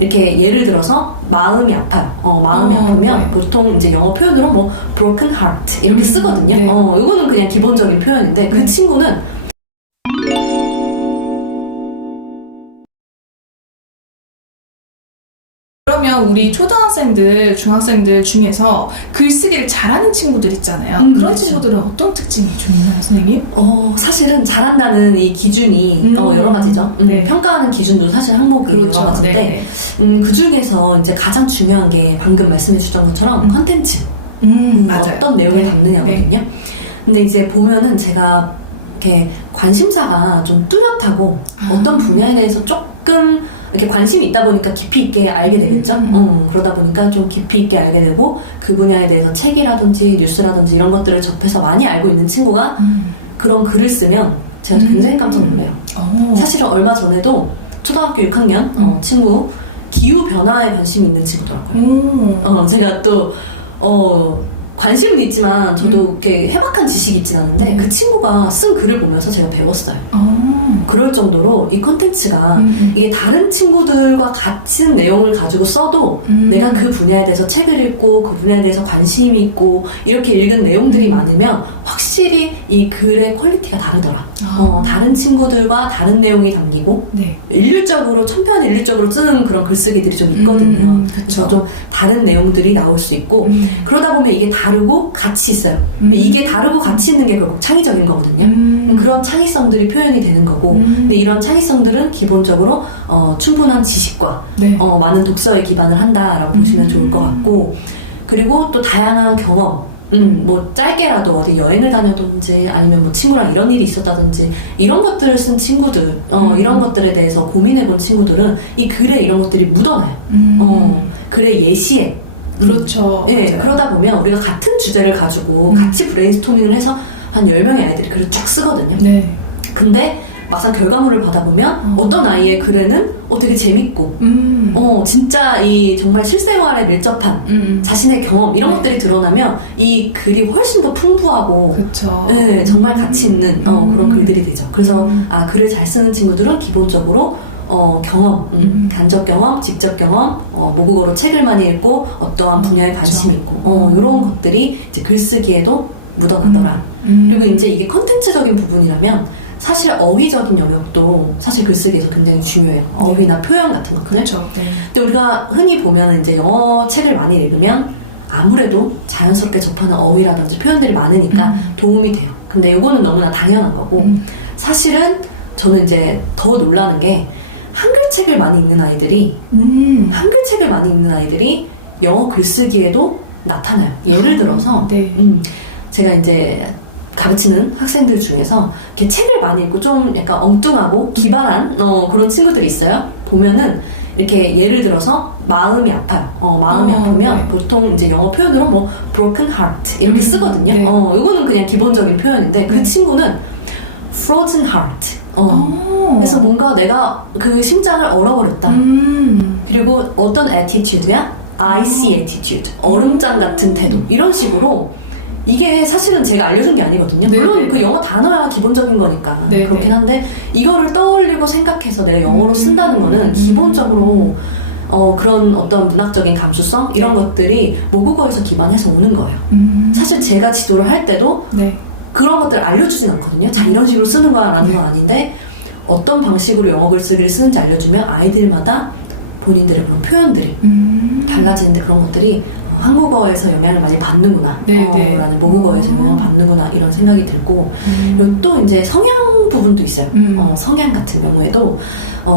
이렇게 예를 들어서 마음이 아파요. 마음이 아프면 네. 보통 이제 영어 표현으로 뭐 broken heart 이렇게 쓰거든요. 네. 이거는 그냥 기본적인 표현인데 그 친구는 그러면 우리 초등학생들, 중학생들 중에서 글쓰기를 잘하는 친구들 있잖아요. 그런 그렇죠. 친구들은 어떤 특징이 좀 있나요, 선생님? 사실은 잘한다는 이 기준이 여러 가지죠. 네. 평가하는 기준도 사실 항목이 그렇죠. 여러 가지인데 네. 그 중에서 이제 가장 중요한 게 방금 말씀해 주셨던 것처럼 컨텐츠 맞아요. 어떤 내용을 네. 담느냐거든요. 근데 이제 보면은 제가 이렇게 관심사가 좀 뚜렷하고 어떤 분야에 대해서 조금 이렇게 관심이 있다 보니까 깊이 있게 알게 되겠죠. 그러다 보니까 좀 깊이 있게 알게 되고 그 분야에 대해서 책이라든지 뉴스라든지 이런 것들을 접해서 많이 알고 있는 친구가 그런 글을 쓰면 제가 굉장히 깜짝 놀라요. 사실은 얼마 전에도 초등학교 6학년 친구 기후변화에 관심이 있는 친구더라고요. 제가 또 관심은 있지만 저도 이렇게 해박한 지식이 있진 않은데 그 친구가 쓴 글을 보면서 제가 배웠어요. 그럴 정도로 이 콘텐츠가 이게 다른 친구들과 같은 내용을 가지고 써도 내가 그 분야에 대해서 책을 읽고 그 분야에 대해서 관심이 있고 이렇게 읽은 내용들이 많으면 확실히 이 글의 퀄리티가 다르더라. 다른 친구들과 다른 내용이 담기고 네. 일률적으로 천편일률적으로 쓰는 그런 글쓰기들이 좀 있거든요. 그래서 좀 다른 내용들이 나올 수 있고 그러다 보면 이게 다르고 같이 있어요. 이게 다르고 같이 있는 게 결국 창의적인 거거든요. 그런 창의성들이 표현이 되는 거고 근데 이런 창의성들은 기본적으로 충분한 지식과 네. 많은 독서에 기반을 한다라고 보시면 좋을 것 같고 그리고 또 다양한 경험 뭐 짧게라도 어디 여행을 다녀든지 아니면 뭐 친구랑 이런 일이 있었다든지 이런 것들을 쓴 친구들 이런 것들에 대해서 고민해본 친구들은 이 글에 이런 것들이 묻어나요. 글의 예시에 그렇죠. 예, 맞아요. 그러다 보면 우리가 같은 주제를 가지고 같이 브레인스토밍을 해서 한 10명의 아이들이 글을 쭉 쓰거든요. 네. 근데 막상 결과물을 받아보면 어떤 아이의 글에는 되게 재밌고 진짜 이 정말 실생활에 밀접한 자신의 경험 이런 것들이 드러나면 이 글이 훨씬 더 풍부하고 그렇죠. 네, 정말 가치 있는 그런 글들이 되죠. 그래서 글을 잘 쓰는 친구들은 기본적으로 경험, 간접 경험, 직접 경험, 모국어로 책을 많이 읽고 어떠한 분야에 관심이 있고 이런 것들이 이제 글쓰기에도 묻어나더라. 그리고 이제 이게 컨텐츠적인 부분이라면 사실 어휘적인 영역도 사실 글쓰기에서 굉장히 중요해요. 어휘나 표현 같은 것들. 그렇죠. 네. 근데 우리가 흔히 보면 이제 영어 책을 많이 읽으면 아무래도 자연스럽게 접하는 어휘라든지 표현들이 많으니까 도움이 돼요. 근데 이거는 너무나 당연한 거고 사실은 저는 이제 더 놀라는 게 한글책을 많이 읽는 아이들이 한글책을 많이 읽는 아이들이 영어 글쓰기에도 나타나요. 예를 들어서 네. 제가 이제 가르치는 학생들 중에서 이렇게 책을 많이 읽고 좀 약간 엉뚱하고 기발한 그런 친구들이 있어요. 보면은 이렇게 예를 들어서 마음이 아파요. 마음이 아프면 네. 보통 이제 영어 표현으로 뭐 broken heart 이렇게 쓰거든요. 네. 이거는 그냥 기본적인 표현인데 그 친구는 frozen heart. 그래서 뭔가 내가 그 심장을 얼어버렸다. 그리고 어떤 attitude야? icy attitude. 얼음장 같은 태도. 이런 식으로 이게 사실은 제가 알려준 게 아니거든요. 네, 물론 네. 그 영어 단어야 기본적인 거니까 네, 그렇긴 네. 한데 이거를 떠올리고 생각해서 내가 영어로 쓴다는 거는 기본적으로 그런 어떤 문학적인 감수성 이런 것들이 모국어에서 기반해서 오는 거예요. 사실 제가 지도를 할 때도 네. 그런 것들을 알려주진 않거든요. 자, 이런 식으로 쓰는 거야 라는 건 아닌데 어떤 방식으로 영어 글쓰기를 쓰는지 알려주면 아이들마다 본인들의 그런 표현들이 달라지는데 그런 것들이 한국어에서 영향을 많이 받는구나 네. 라는 모국어에서 영향을 받는구나 이런 생각이 들고 그리고 또 이제 성향 부분도 있어요. 성향 같은 경우에도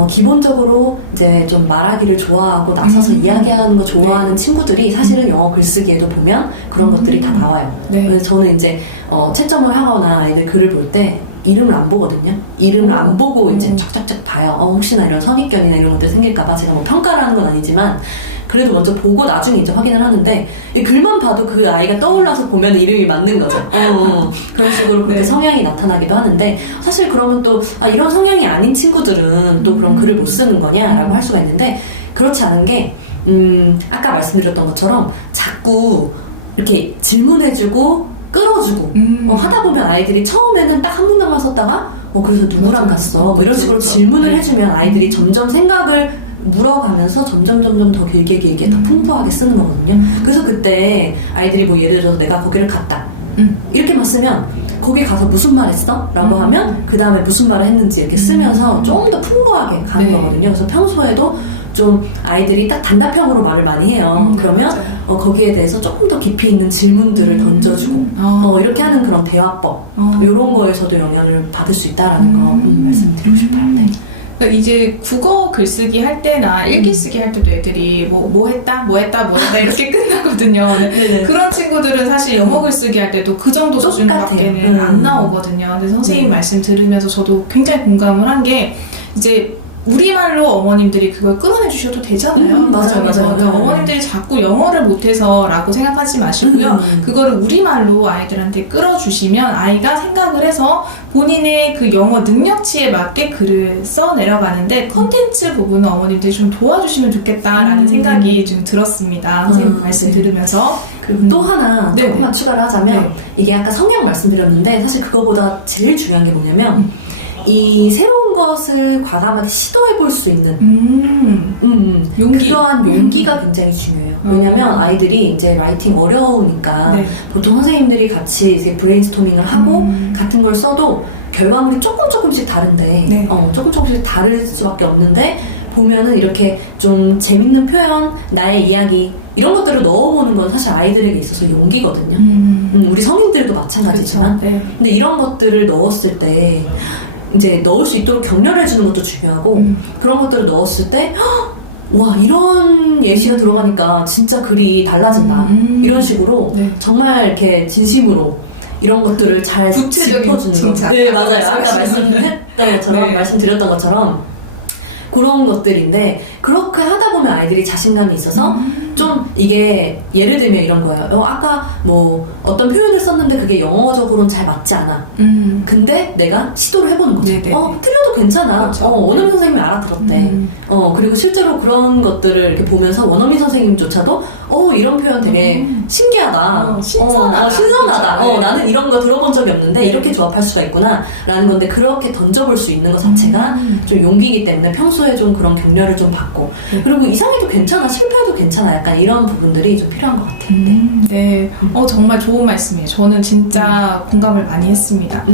기본적으로 이제 좀 말하기를 좋아하고 나서서 이야기하는 거 좋아하는 친구들이 사실은 영어 글쓰기에도 보면 그런 것들이 다 나와요. 네. 그래서 저는 이제 채점을 하거나 아이들 글을 볼 때 이름을 안 보거든요. 이름을 안 보고 이제 쫙쫙쫙 봐요. 혹시나 이런 선입견이나 이런 것들 생길까봐 제가 뭐 평가를 하는 건 아니지만 그래도 먼저 보고 나중에 이제 확인을 하는데 이 글만 봐도 그 아이가 떠올라서 보면 이름이 맞는 거죠. 그런 식으로 그렇게 네. 성향이 나타나기도 하는데 사실 그러면 또 이런 성향이 아닌 친구들은 또 그런 글을 못 쓰는 거냐라고 할 수가 있는데 그렇지 않은 게 아까 말씀드렸던 것처럼 자꾸 이렇게 질문해주고 끌어주고 하다 보면 아이들이 처음에는 딱 한 문장만 썼다가 그래서 누구랑 갔어? 뭐 이런 식으로 그렇죠. 질문을 네. 해주면 아이들이 점점 생각을 물어가면서 점점 더 길게 더 풍부하게 쓰는 거거든요. 그래서 그때 아이들이 뭐 예를 들어서 내가 거기를 갔다 이렇게만 쓰면 거기 가서 무슨 말 했어? 라고 하면 그 다음에 무슨 말을 했는지 이렇게 쓰면서 좀 더 풍부하게 가는 네. 거거든요. 그래서 평소에도 좀 아이들이 딱 단답형으로 말을 많이 해요. 그러면 맞아요. 거기에 대해서 조금 더 깊이 있는 질문들을 던져주고 이렇게 하는 그런 대화법 이런 거에서도 영향을 받을 수 있다라는 거 말씀드리고 싶어요. 네. 그러니까 이제 국어 글쓰기 할 때나 일기 쓰기 할 때도 애들이 뭐 했다 이렇게 끝나거든요. 네네. 그런 친구들은 사실 영어 글쓰기 할 때도 그 정도 수준밖에는 안 나오거든요. 근데 선생님 말씀 들으면서 저도 굉장히 공감을 한 게 이제 우리말로 어머님들이 그걸 끌어내 주셔도 되잖아요. 맞아요. 그러니까 어머님들이 자꾸 영어를 못해서라고 생각하지 마시고요. 그거를 우리말로 아이들한테 끌어주시면 아이가 생각을 해서 본인의 그 영어 능력치에 맞게 글을 써 내려가는데 컨텐츠 부분은 어머님들이 좀 도와주시면 좋겠다라는 생각이 좀 들었습니다. 선생님 말씀 들으면서. 그리고 또 하나 네. 조금만 추가를 하자면 네. 이게 아까 성향 말씀드렸는데 사실 그거보다 제일 중요한 게 뭐냐면 이 새로운 것을 과감하게 시도해 볼 수 있는 용기. 그러한 용기가 굉장히 중요해요. 왜냐면 아이들이 이제 라이팅 어려우니까 네. 보통 선생님들이 같이 이제 브레인스토밍을 하고 같은 걸 써도 결과물이 조금씩 다른데 네. 조금씩 다를 수밖에 없는데 보면은 이렇게 좀 재밌는 표현, 나의 이야기 이런 것들을 넣어보는 건 사실 아이들에게 있어서 용기거든요. 우리 성인들도 마찬가지지만 그렇죠. 네. 근데 이런 것들을 넣었을 때 이제 넣을 수 있도록 격려를 해주는 것도 중요하고 그런 것들을 넣었을 때 와 이런 예시가 들어가니까 진짜 글이 달라진다 이런 식으로 네. 정말 이렇게 진심으로 이런 것들을 잘 구체적인 짚어주는 칭찬. 거. 네 맞아요. 아까 말씀하시는 말씀했던 것처럼 네. 말씀드렸던 것처럼 그런 것들인데 그렇게 하다 보면 아이들이 자신감이 있어서 좀 이게 예를 들면 이런 거예요. 아까 뭐 어떤 표현을 썼는데 그게 영어적으로는 잘 맞지 않아. 근데 내가 시도를 해보는 거죠. 네네. 틀려도 괜찮아. 그렇죠. 원어민 선생님이 알아들었대. 그리고 실제로 그런 것들을 이렇게 보면서 원어민 선생님조차도 이런 표현 되게 신기하다. 신선하다. 신선하다. 그렇죠. 네. 나는 이런 거 들어본 적이 없는데 네. 이렇게 조합할 수가 있구나. 라는 건데 그렇게 던져볼 수 있는 것 자체가 좀 용기이기 때문에 평소에 좀 그런 격려를 좀 받고 그리고 이상해도 괜찮아. 실패해도 괜찮아. 약간 이런 부분들이 좀 필요한 것 같아요. 네. 정말 좋은 말씀이에요. 저는 진짜 공감을 많이 했습니다.